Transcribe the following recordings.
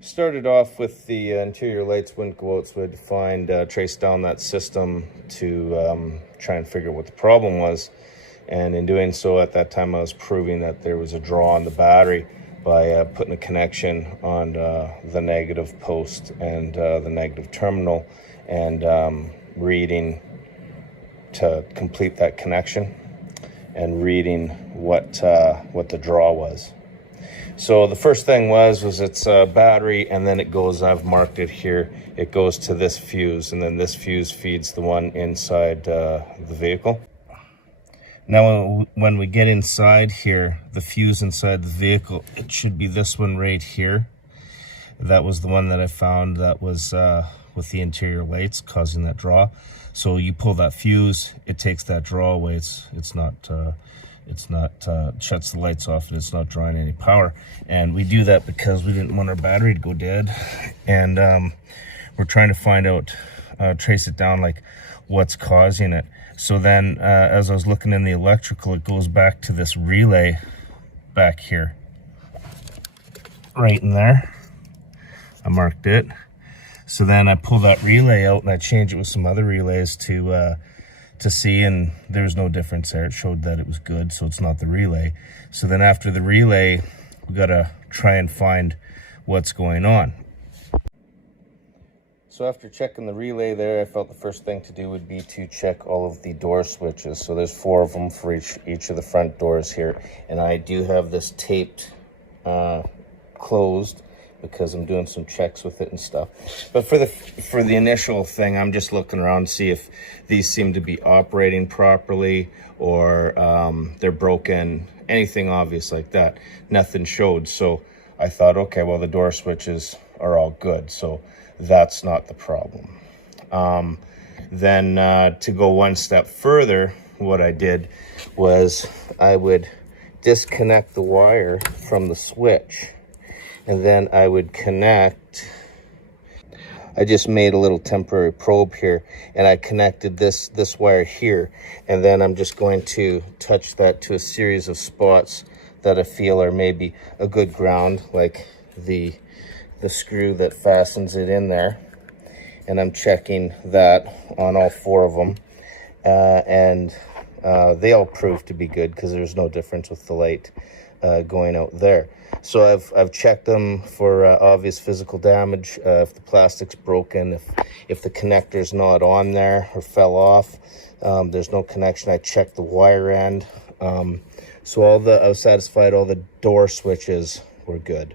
Started off with the interior lights wouldn't go out, so I had to find, trace down that system to try and figure out what the problem was. And in doing so, at that time, I was proving that there was a draw on the battery by putting a connection on the negative post and the negative terminal, and reading to complete that connection and reading what the draw was. So the first thing was it's a battery, and then it goes, I've marked it here, it goes to this fuse, and then this fuse feeds the one inside the vehicle. Now when we get inside here, the fuse inside the vehicle, it should be this one right here. That was the one that I found that was with the interior lights causing that draw. So you pull that fuse, it takes that draw away. It's not shuts the lights off, and it's not drawing any power. And we do that because we didn't want our battery to go dead. And we're trying to find out, trace it down, like what's causing it. So then as I was looking in the electrical, it goes back to this relay back here, right in there. I marked it. So then I pull that relay out and I change it with some other relays to see, and there's no difference there. It showed that it was good, so it's not the relay. So then after the relay, we gotta try and find what's going on. So after checking the relay there, I felt the first thing to do would be to check all of the door switches. So there's 4 of them for each of the front doors here, and I do have this taped closed because I'm doing some checks with it and stuff. But for the initial thing, I'm just looking around to see if these seem to be operating properly, or they're broken, anything obvious like that. Nothing showed, so I thought, okay, well, the door switches are all good, so that's not the problem. Then to go one step further, what I did was I would disconnect the wire from the switch, and then I would connect. I just made a little temporary probe here, and I connected this wire here, and then I'm just going to touch that to a series of spots that I feel are maybe a good ground, like the screw that fastens it in there. And I'm checking that on all 4 of them, and they all prove to be good because there's no difference with the light going out there. So I've checked them for obvious physical damage, if the plastic's broken, if the connector's not on there or fell off, there's no connection. I checked the wire end. So I was satisfied all the door switches were good.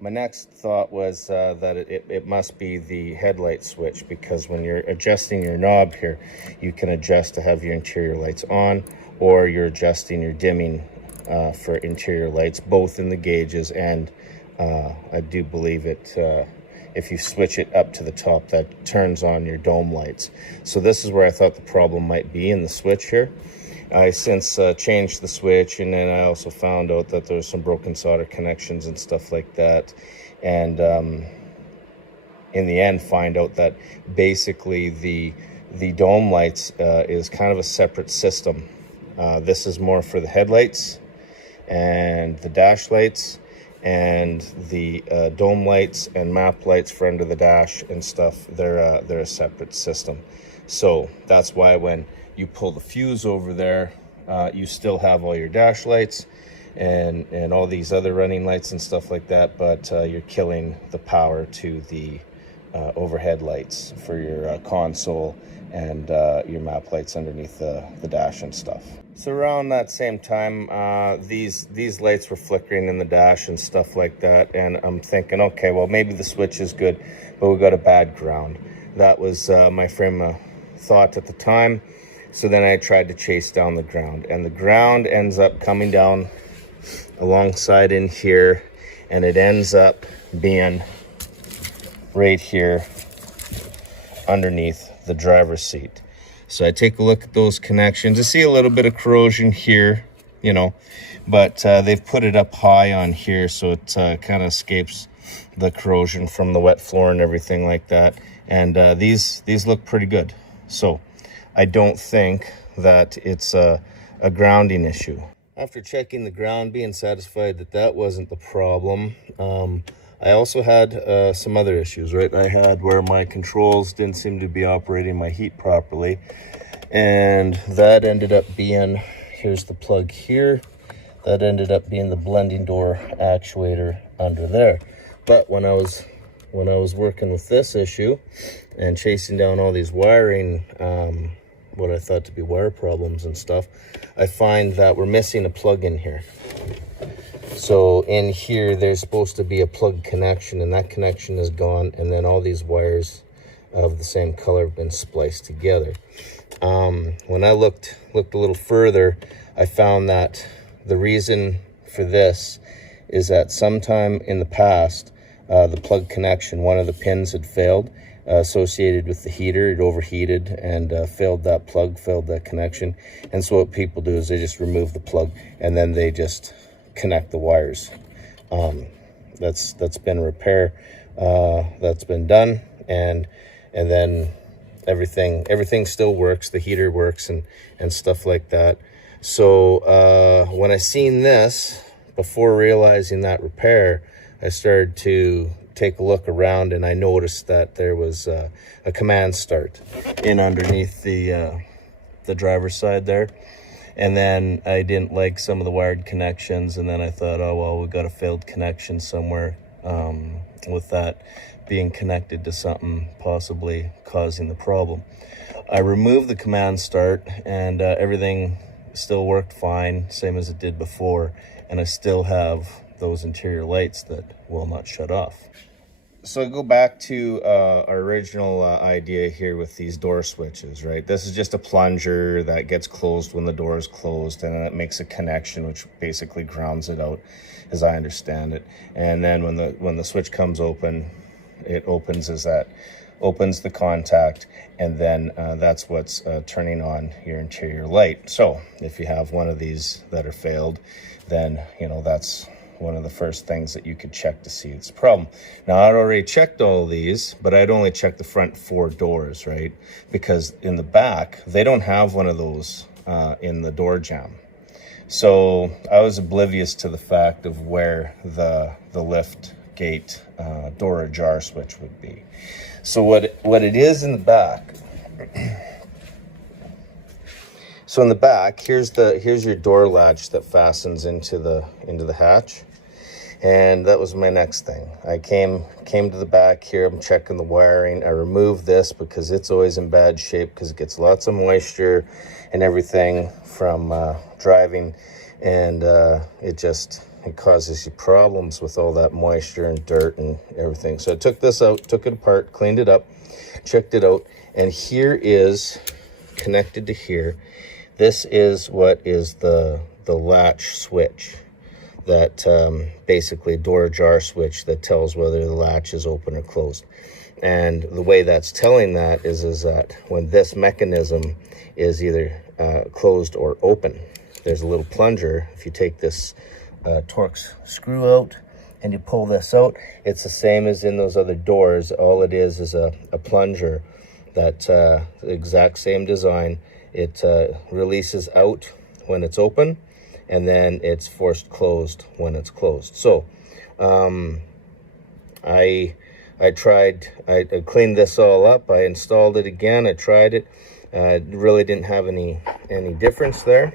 My next thought was that it must be the headlight switch, because when you're adjusting your knob here, you can adjust to have your interior lights on, or you're adjusting your dimming for interior lights, both in the gauges, and I do believe it, if you switch it up to the top, that turns on your dome lights. So this is where I thought the problem might be, in the switch here. I since changed the switch, and then I also found out that there's some broken solder connections and stuff like that, and in the end find out that basically the dome lights is kind of a separate system. This is more for the headlights and the dash lights, and the dome lights and map lights for under the dash and stuff, they're a separate system. So that's why when you pull the fuse over there, you still have all your dash lights and all these other running lights and stuff like that, but you're killing the power to the overhead lights for your console and your map lights underneath the dash and stuff. So around that same time, these lights were flickering in the dash and stuff like that, and I'm thinking, okay, well, maybe the switch is good, but we got a bad ground. That was my frame of thought at the time. So then I tried to chase down the ground, and the ground ends up coming down alongside in here, and it ends up being right here underneath the driver's seat. So I take a look at those connections. I see a little bit of corrosion here, you know, but they've put it up high on here, so it kind of escapes the corrosion from the wet floor and everything like that. And these look pretty good. So I don't think that it's a grounding issue. After checking the ground, being satisfied that that wasn't the problem, I also had some other issues, right? I had where my controls didn't seem to be operating my heat properly, and that ended up being, here's the plug here, that ended up being the blending door actuator under there. But when I was working with this issue and chasing down all these wiring, what I thought to be wire problems and stuff, I find that we're missing a plug in here. So in here, there's supposed to be a plug connection, and that connection is gone, and then all these wires of the same color have been spliced together. When I looked a little further, I found that the reason for this is that sometime in the past, the plug connection, one of the pins had failed, associated with the heater. It overheated and failed that plug, failed that connection. And so what people do is they just remove the plug and then they just connect the wires. That's been a repair that's been done, and then everything still works. The heater works and stuff like that. So when I seen this, before realizing that repair, I started to take a look around, and I noticed that there was a command start in underneath the driver's side there. And then I didn't like some of the wired connections, and then I thought, oh well, we've got a failed connection somewhere, with that being connected to something possibly causing the problem. I removed the command start, and everything still worked fine, same as it did before, and I still have those interior lights that will not shut off. So I go back to our original idea here with these door switches, right? This is just a plunger that gets closed when the door is closed, and then it makes a connection which basically grounds it out, as I understand it. And then when the switch comes open, it opens the contact, and then that's what's turning on your interior light. So if you have one of these that are failed, then that's one of the first things that you could check to see it's a problem. Now, I'd already checked all these, but I'd only checked the front 4 doors, right? Because in the back, they don't have one of those in the door jamb. So I was oblivious to the fact of where the lift gate door ajar switch would be. So what it is in the back, so in the back, here's your door latch that fastens into the hatch. And that was my next thing. I came to the back here. I'm checking the wiring. I removed this because it's always in bad shape because it gets lots of moisture and everything from driving, and it causes you problems with all that moisture and dirt and everything. So I took this out, took it apart, cleaned it up, checked it out, and here is connected to here. This is what is the latch switch. That basically door ajar switch that tells whether the latch is open or closed. And the way that's telling that is that when this mechanism is either closed or open, there's a little plunger. If you take this Torx screw out and you pull this out, it's the same as in those other doors. All it is a plunger that the exact same design. It releases out when it's open, and then it's forced closed when it's closed. So I cleaned this all up. I installed it again. I tried it. Really didn't have any difference there.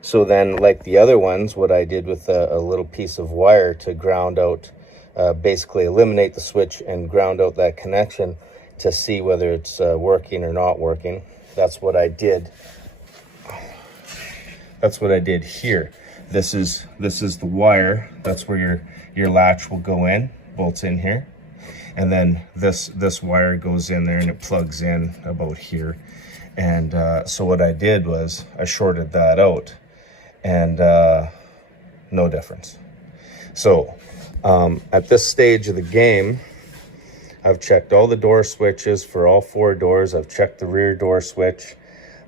So then, like the other ones, what I did with a little piece of wire to ground out, basically eliminate the switch and ground out that connection to see whether it's working or not working. That's what I did. That's what I did here. This is the wire. That's where your latch will go in, bolts in here. And then this wire goes in there and it plugs in about here. And so what I did was I shorted that out, and no difference. So at this stage of the game, I've checked all the door switches for all 4 doors. I've checked the rear door switch.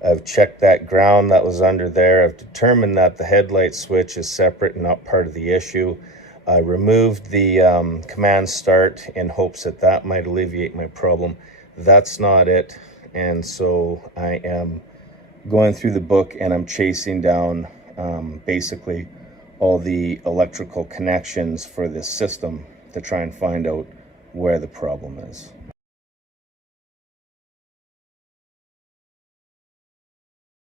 I've checked that ground that was under there. I've determined that the headlight switch is separate and not part of the issue. I removed the command start in hopes that might alleviate my problem. That's not it. And so I am going through the book and I'm chasing down basically all the electrical connections for this system. to try and find out where the problem is.